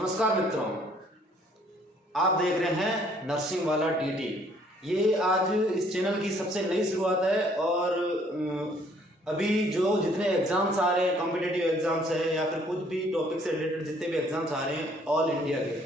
नमस्कार मित्रों, आप देख रहे हैं नर्सिंग वाला डीटी। ये आज इस चैनल की सबसे नई शुरुआत है और अभी जो जितने एग्ज़ाम्स आ रहे हैं, कॉम्पिटिटिव एग्ज़ाम्स है या फिर कुछ भी टॉपिक से रिलेटेड जितने भी एग्ज़ाम्स आ रहे हैं ऑल इंडिया के,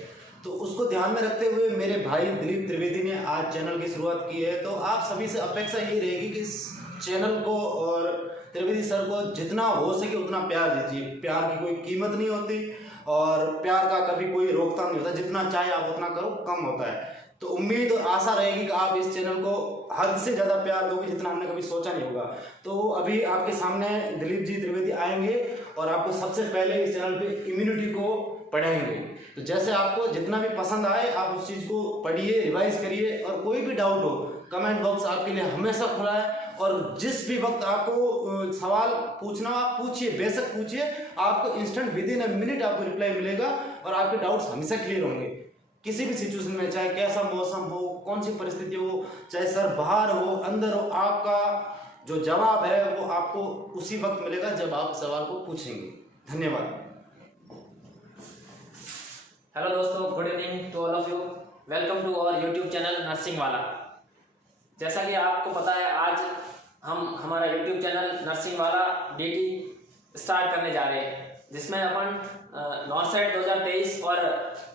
तो उसको ध्यान में रखते हुए मेरे भाई दिलीप त्रिवेदी ने आज चैनल की शुरुआत की है। तो आप सभी से अपेक्षा यही रहेगी कि इस चैनल को और त्रिवेदी सर को जितना हो सके उतना प्यार दीजिए। प्यार की कोई कीमत नहीं होती और प्यार का कभी कोई रोकथाम नहीं होता, जितना चाहे आप उतना करो, कम होता है। तो उम्मीद और आशा रहेगी कि आप इस चैनल को हद से ज़्यादा प्यार दोगे जितना हमने कभी सोचा नहीं होगा। तो अभी आपके सामने दिलीप जी त्रिवेदी आएंगे और आपको सबसे पहले इस चैनल पे इम्यूनिटी को पढ़ाएंगे। तो जैसे आपको जितना भी पसंद आए आप उस चीज़ को पढ़िए, रिवाइज करिए और कोई भी डाउट हो कमेंट बॉक्स आपके लिए हमेशा खुला है। और जिस भी वक्त आपको सवाल पूछना हो आप पूछिए, बेशक पूछिए, आपको instant with in a minute आपको रिप्लाई मिलेगा और आपके डाउट्स हमेशा क्लियर होंगे। किसी भी सिचुएशन में, चाहे कैसा मौसम हो, कौन सी परिस्थिति हो, चाहे सर बाहर हो अंदर हो, आपका जो जवाब है वो आपको उसी वक्त मिलेगा जब आप सवाल को पूछेंगे। धन्यवाद। हेलो दोस्तों, good evening to all of you. Welcome to our YouTube channel Nursing वाला। जैसा कि आपको पता है, आज हम हमारा यूट्यूब चैनल नर्सिंग वाला डीटी स्टार्ट करने जा रहे हैं, जिसमें अपन नॉर्थ साइड 2023 और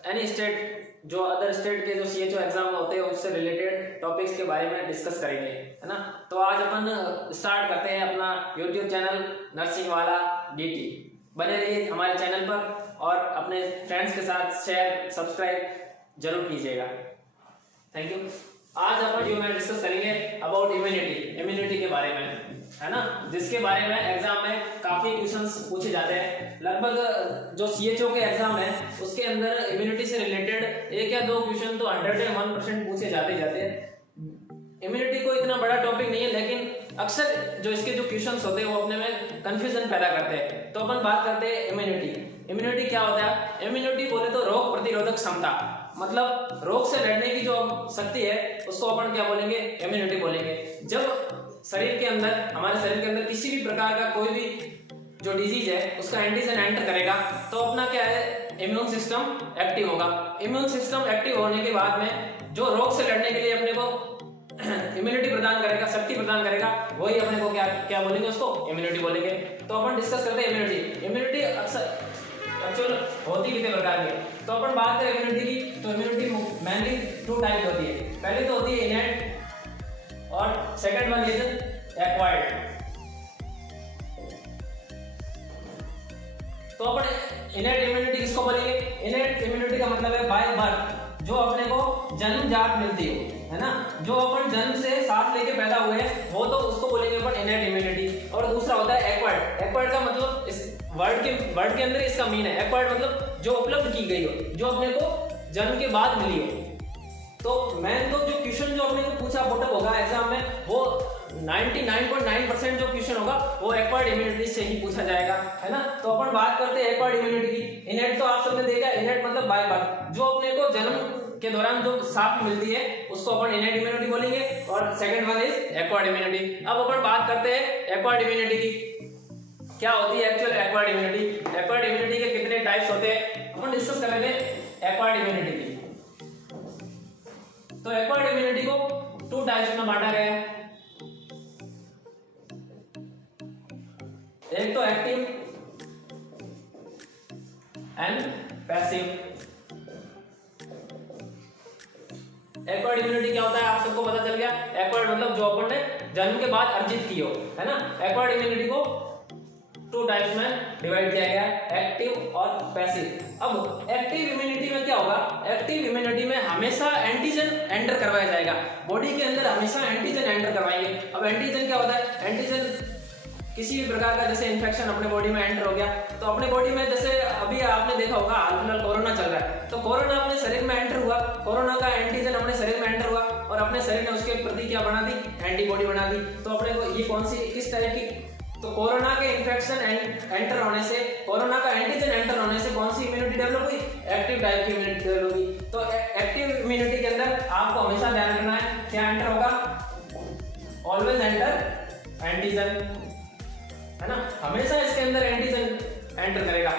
एनी स्टेट जो अदर स्टेट के जो सीएचओ एग्जाम होते हैं उससे रिलेटेड टॉपिक्स के बारे में डिस्कस करेंगे, है ना। तो आज अपन स्टार्ट करते हैं अपना यूट्यूब चैनल नर्सिंग वाला डीटी। बने रहिए हमारे चैनल पर और अपने फ्रेंड्स के साथ शेयर सब्सक्राइब जरूर कीजिएगा। Thank you. आज अपन जो मैं डिस्कस करेंगे अबाउट इम्यूनिटी के बारे में, है ना, जिसके बारे में एग्जाम में काफी क्वेश्चंस पूछे जाते हैं। लगभग जो सीएचओ के एग्जाम है उसके अंदर इम्यूनिटी से रिलेटेड एक या दो क्वेश्चन तो 101% पूछे जाते हैं। इम्यूनिटी को इतना बड़ा टॉपिक नहीं है, लेकिन अक्सर जो इसके जो क्वेश्चंस होते हैं वो अपने में कंफ्यूजन पैदा करते हैं। तो अपन बात करते हैं इम्यूनिटी क्या होता है। इम्यूनिटी बोले तो रोग प्रतिरोधक क्षमता, मतलब रोग से लड़ने की जो शक्ति है उसको अपन क्या बोलेंगे, इम्यूनिटी बोलेंगे। जब शरीर के अंदर, हमारे शरीर के अंदर किसी भी प्रकार का कोई भी जो डिजीज है उसका एंटीजन एंटर करेगा तो अपना क्या है, इम्यून सिस्टम एक्टिव होगा। इम्यून सिस्टम एक्टिव होने के बाद में जो रोग से लड़ने के लिए अपने को इम्यूनिटी प्रदान करेगा, शक्ति प्रदान करेगा, वही अपने को क्या बोलेंगे, उसको इम्यूनिटी बोलेंगे। तो अपन डिस्कस करते हैं इम्यूनिटी अक्सर एक्चुअल होती कितने प्रकार की। तो अपन बात करें इम्यूनिटी की, तो इम्यूनिटी मेनली 2 टाइप होती है। पहले तो होती है इनेट और सेकंड वन इज एक्वायर्ड। तो अपन इनेट इम्यूनिटी किसको बोलेंगे? इनेट इम्यूनिटी का मतलब है बाय बर्थ, जो अपने को जन्मजात मिलती है ना, जो अपन जन्म से सांस लेके पैदा हुए हैं वो, तो उसको बोलेंगे अपन इनेट इम्यूनिटी। और दूसरा होता है एक्वायर्ड। एक्वायर्ड का मतलब इस वर्ड के अंदर इसका मीन है, एक्वायर्ड मतलब जो उपलब्ध की गई हो, जो अपने को जन्म के बाद मिली हो। तो मैन तो जो क्वेश्चन जो अपने को पूछा पुटअप होगा एग्जाम में, वो 99.9% जो क्वेश्चन होगा वो एक्वायर्ड इम्यूनिटी से ही पूछा जाएगा, है ना। तो अपन बात करते हैं एक्वायर्ड इम्यूनिटी की। इनेट तो आप सबने देखा, इनेट मतलब बाय बर्थ, जो अपने को जन्म के दौरान जो साथ मिलती है उसको अपन इनेट इम्यूनिटी बोलेंगे। और second one is acquired immunity. अब अपन बात करते हैं एक्वायर्ड इम्यूनिटी की। क्या होती है actual acquired immunity? Acquired immunity के कितने टाइप्स होते हैं अपन डिस्कस कर लेते हैं एक्वायर्ड इम्यूनिटी की। तो एक्वायर्ड इम्यूनिटी को 2 टाइप्स में बांटा गया है। एक तो active and passive. Acquired immunity क्या होता है आप सबको पता चल गया। एक्वायर्ड मतलब जो अपन ने जन्म के बाद अर्जित की हो, है ना। एक्वायर्ड इम्यूनिटी को 2 टाइप्स में डिवाइड किया गया है, एक्टिव और पैसिव। अब एक्टिव इम्यूनिटी में क्या होगा? एक्टिव इम्यूनिटी में हमेशा एंटीजन एंटर करवाया जाएगा, बॉडी के अंदर हमेशा एंटीजन एंटर करवाएंगे। अब एंटीजन क्या होता है? एंटीजन किसी भी प्रकार का जैसे इन्फेक्शन अपने बॉडी में एंटर हो गया, तो अपने बॉडी में जैसे अभी आपने देखा होगा हाल फिलहाल कोरोना चल रहा है, तो कोरोना अपने शरीर में एंटर हुआ, कोरोना का एंटीजन अपने शरीर में एंटर हुआ और अपने शरीर ने उसके प्रति क्या बना दी, एंटीबॉडी बना दी। तो अपने को ये कौन सी किस टाइप की, तो कोरोना के इन्फेक्शन एंटर होने से, कोरोना का एंटीजन एंटर होने से कौन सी इम्यूनिटी डेवलप हुई? एक्टिव टाइप की इम्यूनिटी डेवलप हुई। तो एक्टिव इम्यूनिटी के अंदर आपको हमेशा ध्यान रखना है क्या एंटर होगा? ऑलवेज एंटर एंटीजन, है ना, हमेशा इसके अंदर एंटीजन एंटर करेगा।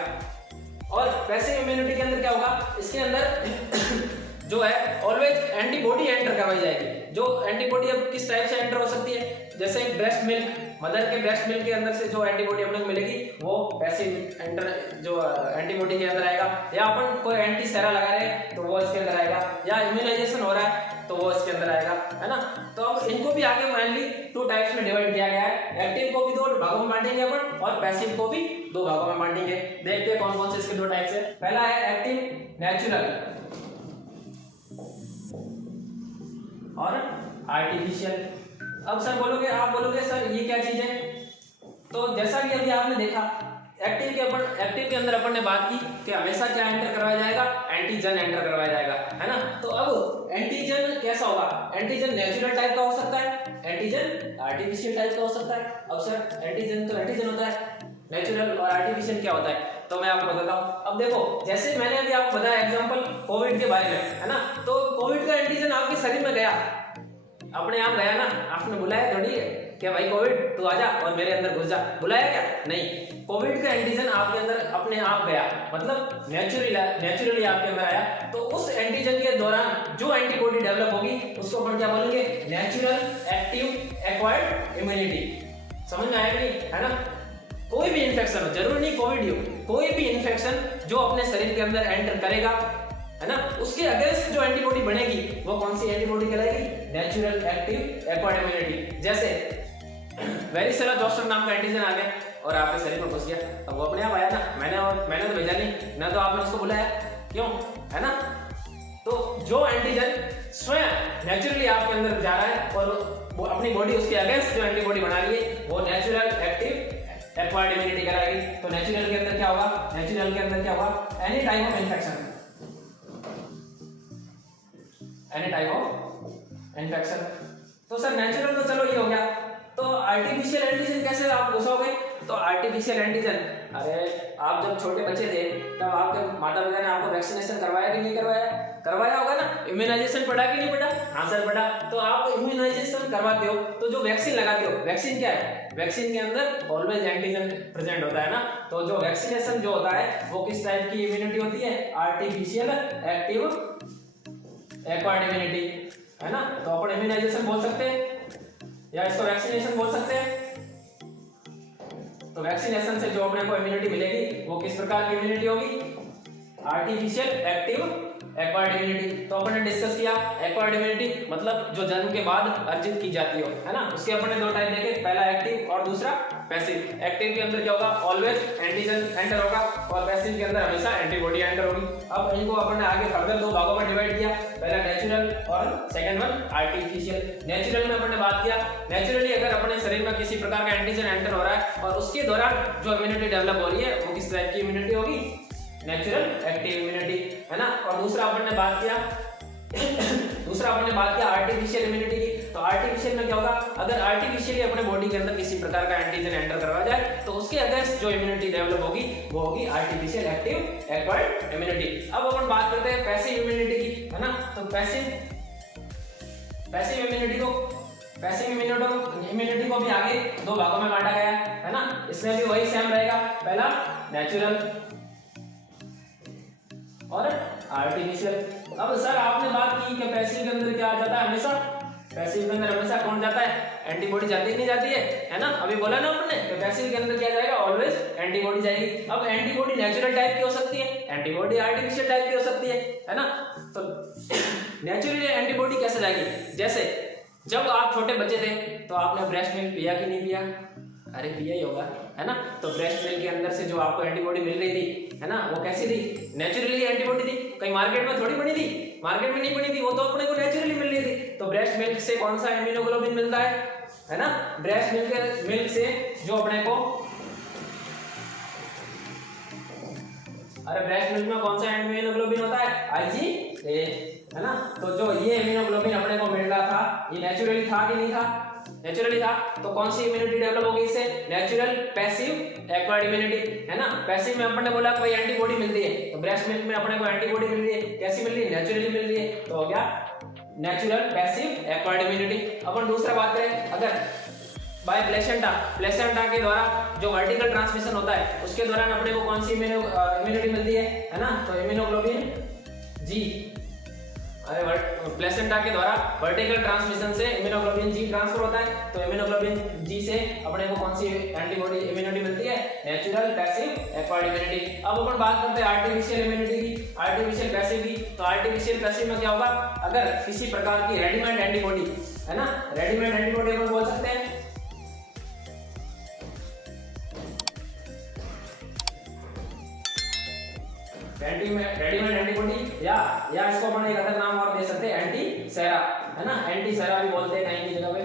और पैसिव इम्यूनिटी के अंदर क्या क्या होगा, इसके अंदर जो है ऑलवेज एंटीबॉडी एंटर करवाई जाएगी। जो एंटीबॉडी अब किस टाइप से एंटर हो सकती है, जैसे ब्रेस्ट मिल्क, मदर के ब्रेस्ट मिल्क के अंदर से जो एंटीबॉडी अपने को मिलेगी वो पैसिव एंटर जो एंटीबॉडी के अंदर आएगा, या अपन कोई एंटी सेरा लगा रहे हैं तो वो इसके अंदर आएगा, या इम्यूनाइजेशन हो रहा है तो वो इसके अंदर आएगा, है ना। तो अब इनको भी आगे मेनली 2 टाइप्स में डिवाइड किया गया है। एक्टिव को भी 2 भागों में बांटेंगे अपन और पैसिव को भी 2 भागों में बांटेंगे। देखते हैं कौन कौन से इसके 2 टाइप्स है। पहला है एक्टिव नेचुरल और आर्टिफिशियल। अब सर बोलोगे, आप बोलोगे सर ये क्या चीज है, तो जैसा कि अभी आपने देखा एक्टिव के अंदर अपन ने बात की कि हमेशा क्या एंटर करवाया जाएगा, एंटीजन एंटर करवाया जाएगा, है ना। तो अब एंटीजन कैसा होगा, एंटीजन नेचुरल टाइप का हो सकता है, एंटीजन आर्टिफिशियल टाइप का हो सकता है। अब सर एंटीजन तो एंटीजन होता है, नेचुरल और आर्टिफिशियल क्या होता है, तो मैं आपको बताता हूँ। अब देखो, जैसे मैंने अभी आपको बताया एग्जांपल कोविड के बारे में, है ना। तो कोविड का एंटीजन आपके शरीर में गया, अपने आप गया ना, आपने बुलाया थोड़ी है क्या भाई कोविड तू आजा और मेरे अंदर घुस जा, बुलाया क्या, नहीं। कोविड का एंटीजन आपके अंदर अपने आप गया, मतलब नेचुरली आपके अंदर आया। तो उस एंटीजन के दौरान जो एंटीबॉडी डेवलप होगी उसको अपन क्या बोलेंगे, नेचुरल एक्टिव एक्वायर्ड इम्यूनिटी। समझ में आया नहीं, है ना। कोई भी इन्फेक्शन हो, जरूरी नहीं कोविड हो, कोई भी इन्फेक्शन जो अपने शरीर के अंदर एंटर करेगा, है ना, उसके अगेंस्ट जो एंटीबॉडी बनेगी वो कौन सी एंटीबॉडी कहलाएगी, नेचुरल एक्टिव एक्वायर्ड इम्यूनिटी। जैसे वेरिसेला जोस्टर नाम का एंटीजन आ गया और आपके शरीर में घुस गया, अब वो अपने आप आया ना, मैंने तो भेजा नहीं ना, तो आपने उसको बुलाया, क्यों, है ना। तो जो एंटीजन स्वयं नेचुरली आपके अंदर जा रहा है और वो अपनी बॉडी उसके अगेंस्ट जो एंटीबॉडी बना रही है वो नेचुरल एक्टिव एक्वायर्ड इम्यूनिटी कहलाएगी। तो नेचुरल के अंदर क्या होगा, नेचुरल के अंदर क्या होगा, any type of infection, any type of infection. तो सर नेचुरल तो चलो ये हो गया, तो आर्टिफिशियल एंटीजन कैसे आप घुसोगे, तो आर्टिफिशियल एंटीजन, अरे आप जब छोटे बच्चे थे तब आपके माता पिता ने आपको वैक्सीनेशन करवाया कि नहीं करवाया, करवाया होगा ना, इम्यूनाइजेशन पढ़ा कि नहीं पढ़ा, हाँ सर पढ़ा। तो आप इम्यूनाइजेशन करवाते हो तो जो वैक्सीन लगाते हो, वैक्सीन क्या है, वैक्सीन के अंदर ऑलवेज एंटीजन प्रेजेंट होता है ना। तो जो वैक्सीनेशन जो होता है वो किस टाइप की इम्यूनिटी होती है, आर्टिफिशियल एक्टिव एक्वायर्ड इम्यूनिटी, है ना। तो अपन इम्यूनाइजेशन बोल सकते हैं या इसको वैक्सीनेशन बोल सकते हैं। तो वैक्सीनेशन से जो अपने को इम्यूनिटी मिलेगी वो किस प्रकार की इम्यूनिटी होगी, आर्टिफिशियल एक्टिव एक्वायर्ड इम्यूनिटी। तो अपन ने डिस्कस किया एक्वायर्ड इम्यूनिटी मतलब जो जन्म के बाद अर्जित की जाती हो, है ना। उसके अपन ने 2 टाइप देखे, पहला एक्टिव और दूसरा पैसिव। एक्टिव के अंदर क्या होगा, ऑलवेज एंटीजन एंटर होगा और पैसिव के अंदर हमेशा एंटीबॉडी एंटर होगी। अब इनको अपन ने आगे फर्दर 2 भागों में डिवाइड किया, पहला नेचुरल और सेकंड वन आर्टिफिशियल। नेचुरल में अपन ने बात किया, नेचुरली अगर अपने शरीर में किसी प्रकार का एंटीजन एंटर हो रहा है और उसके दौरान जो इम्यूनिटी डेवलप हो रही है वो किस टाइप की इम्यूनिटी होगी, नेचुरल एक्टिव इम्यूनिटी, है ना। और दूसरा अपन ने बात किया आर्टिफिशियल इम्यूनिटी की। तो आर्टिफिशियल में क्या होगा, अगर आर्टिफिशियली अपने बॉडी के अंदर किसी प्रकार का एंटीजन एंटर करवा जाए तो उसके अगेंस्ट जो इम्यूनिटी डेवलप होगी वो होगी आर्टिफिशियल एक्टिव एक्वायर्ड इम्यूनिटी। अब अपन बात करते हैं पैसिव इम्यूनिटी की, है ना। तो पैसिव इम्यूनिटी को भी आगे 2 भागों में बांटा गया है ना। इसमें भी वही सेम रहेगा, पहला नेचुरल और आर्टिफिशियल। अब सर आपने बात की कि पैसिव के अंदर क्या आ जाता है, हमेशा पैसिव के अंदर हमेशा कौन जाता है, एंटीबॉडी जाती नहीं जाती है ना। अभी बोला ना आपने कि पैसिव के अंदर क्या जाएगा, ऑलवेज एंटीबॉडी जाएगी। अब एंटीबॉडी नेचुरल टाइप की हो सकती है, एंटीबॉडी आर्टिफिशियल टाइप की हो सकती है ना। तो नेचुरली एंटीबॉडी कैसे जाएगी, जैसे जब आप छोटे बच्चे थे तो आपने ब्रेस्ट मिल्क पिया कि नहीं पिया, अरे पिया ही होगा, है ना। तो ब्रेस्ट मिल्क के अंदर से जो आपको एंटीबॉडी मिल रही थी, है ना, वो कैसी थी, नेचुरली एंटीबॉडी थी। कहीं मार्केट में थोड़ी बनी थी, मार्केट में नहीं बनी थी, वो तो अपने को नेचुरली मिल रही थी। तो ब्रेस्ट मिल्क से कौन सा इम्यूनोग्लोबिन मिलता है ना, ब्रेस्ट मिल्क से जो अपने को, अरे ब्रेस्ट मिल्क में कौन सा इम्यूनोग्लोबिन होता है, IgA, है ना। तो जो ये इम्यूनोग्लोबिन अपने को मिल रहा था ये नेचुरली था कि नहीं था, नेचुरली था। तो कौन सी इम्यूनिटी डेवलप होगी इससे, नेचुरल पैसिव एक्वायर्ड इम्यूनिटी, है ना। पैसिव में अपन ने बोला कोई एंटीबॉडी मिल रही है, तो ब्रेस्ट मिल्क में अपने को एंटीबॉडी मिल रही है, कैसी मिल रही है, नेचुरली मिल रही है, तो हो गया नेचुरल पैसिव एक्वायर्ड इम्यूनिटी। अपन दूसरा बात करें, अगर बाय प्लेसेंटा के द्वारा जो वर्टिकल ट्रांसमिशन होता है उसके दौरान अपने को कौन सी इम्यूनिटी मिलती है ना, तो इम्यूनोग्लोबिन जी, प्लेसेंटा के द्वारा वर्टिकल ट्रांसमिशन से इम्यूनोग्लोबिन जी ट्रांसफर होता है, तो इम्यूनोग्लोबिन जी से अपने को कौन सी एंटीबॉडी इम्यूनिटी मिलती है, नेचुरल पैसिव एक्वायर्ड इम्यूनिटी। अब अपन बात करते हैं आर्टिफिशियल इम्यूनिटी की, आर्टिफिशियल पैसिव की। तो आर्टिफिशियल पैसिव में क्या होगा, अगर किसी प्रकार की रेडीमेड एंटीबॉडी है ना, रेडीमेड एंटीबॉडी अपन बोल सकते हैं, रेडीमेड एंटीबॉडी या इसको अपन एक अलग नाम और दे सकते हैं एंटी सेरा, है ना, एंटी सेरा भी बोलते हैं कहीं की जगह पे।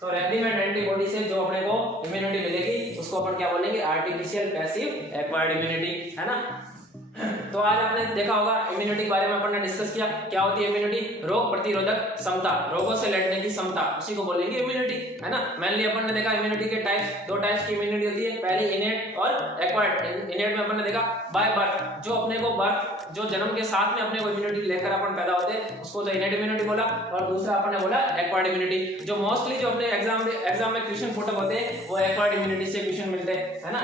तो रेडीमेड एंटीबॉडी से जो अपने को इम्यूनिटी मिलेगी उसको अपन क्या बोलेंगे, आर्टिफिशियल पैसिव एक्वायर्ड इम्यूनिटी, है ना। तो आज आपने देखा होगा इम्यूनिटी के बारे में अपन ने डिस्कस किया, क्या होती है इम्यूनिटी, रोग प्रतिरोधक क्षमता, रोगों से लड़ने की क्षमता, उसी को बोलेंगे इम्यूनिटी, है ना। मेनली अपन ने देखा इम्यूनिटी के टाइप्स, दो टाइप्स की इम्यूनिटी होती है, पहली इनेट और एक्वायर्ड। इनेट में अपन ने देखा बाय बर्थ, जो अपने को बर्थ, जो जन्म के साथ में अपने को इम्यूनिटी लेकर अपन पैदा होते हैं उसको तो इनेट इम्यूनिटी बोला, और दूसरा अपन ने बोला एक्वायर्ड इम्यूनिटी। जो मोस्टली जो अपने एग्जाम में क्वेश्चन पुट होते हैं वो एक्वायर्ड इम्यूनिटी से क्वेश्चन मिलते हैं, है ना।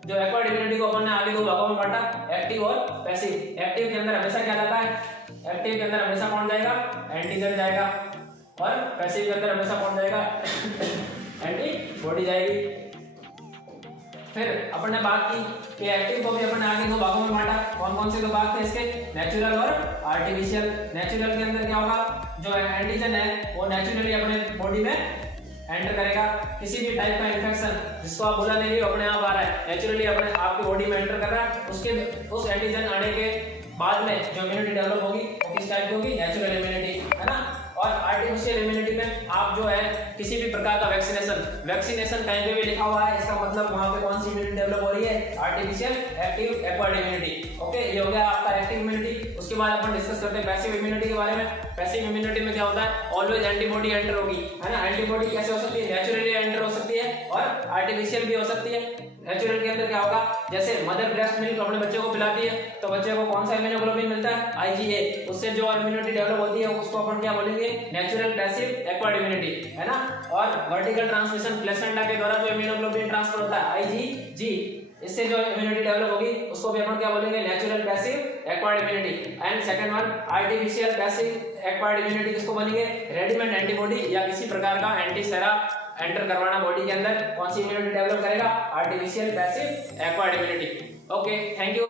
जो एक्वायर्ड इम्यूनिटी को अपन ने आगे दो भागों में बांटा, एक्टिव और पैसिव। एक्टिव के अंदर हमेशा क्या जाता है, एक्टिव के अंदर हमेशा कौन जाएगा, एंटीजन जाएगा, और पैसिव के अंदर हमेशा कौन जाएगा, एंटीबॉडी जाएगी। फिर अपन ने बात की कि एक्टिव को भी अपन ने आगे दो भागों में बांटा, कौन कौन से दो भाग थे इसके, नेचुरल और आर्टिफिशियल। नेचुरल के अंदर क्या होगा, जो एंटीजन है वो नेचुरली अपने बॉडी में एंटर करेगा, किसी भी टाइप का इन्फेक्शन जिसको आप बुला नहीं अपने आप आ रहा है, नेचुरली अपने आपकी बॉडी में एंटर कर रहा है, उसके उस एंटीजन आने के बाद में जो इम्यूनिटी डेवलप होगी वो किस टाइप की होगी, नेचुरल इम्यूनिटी, है ना। और आर्टिफिशियल इम्यूनिटी में आप जो है किसी भी प्रकार का वैक्सीनेशन कहीं पे भी लिखा हुआ है, इसका मतलब वहां पे कौन सी इम्यूनिटी डेवलप हो रही है, artificial active acquired immunity. Okay, ये हो गया आपका एक्टिव इम्यूनिटी। उसके बाद अपन डिस्कस करते हैं पैसिव इम्यूनिटी के बारे में। पैसिव इम्यूनिटी में क्या होता है, ऑलवेज एंटीबॉडी एंटर होगी, है ना। एंटीबॉडी कैसे हो सकती है, नेचुरली एंटर हो सकती है और आर्टिफिशियल भी हो सकती है। नेचुरल के अंदर क्या होगा, जैसे मदर ब्रेस्ट मिल्क अपने बच्चे को पिलाती है तो बच्चे को कौन सा इम्यूनोग्लोबिन मिलता है, IgA, उससे जो इम्यूनिटी डेवलप होती है उसको अपन क्या बोलेंगे, नेचुरल पैसिव एक्वायर्ड इम्यूनिटी, है ना। और वर्टिकल ट्रांसमिशन प्लेसेंटा के द्वारा जो इम्यूनोग्लोबिन ट्रांसफर होता है IgG, इससे जो इम्यूनिटी डेवलप होगी उसको भी अपन क्या बोलेंगे, natural passive acquired immunity. And second one artificial passive acquired immunity किसको बोलेंगे, रेडीमेड एंटीबॉडी या किसी प्रकार का एंटी सेरा एंटर करवाना बॉडी के अंदर, कौन सी इम्यूनिटी डेवलप करेगा, artificial passive acquired immunity. Okay, thank you.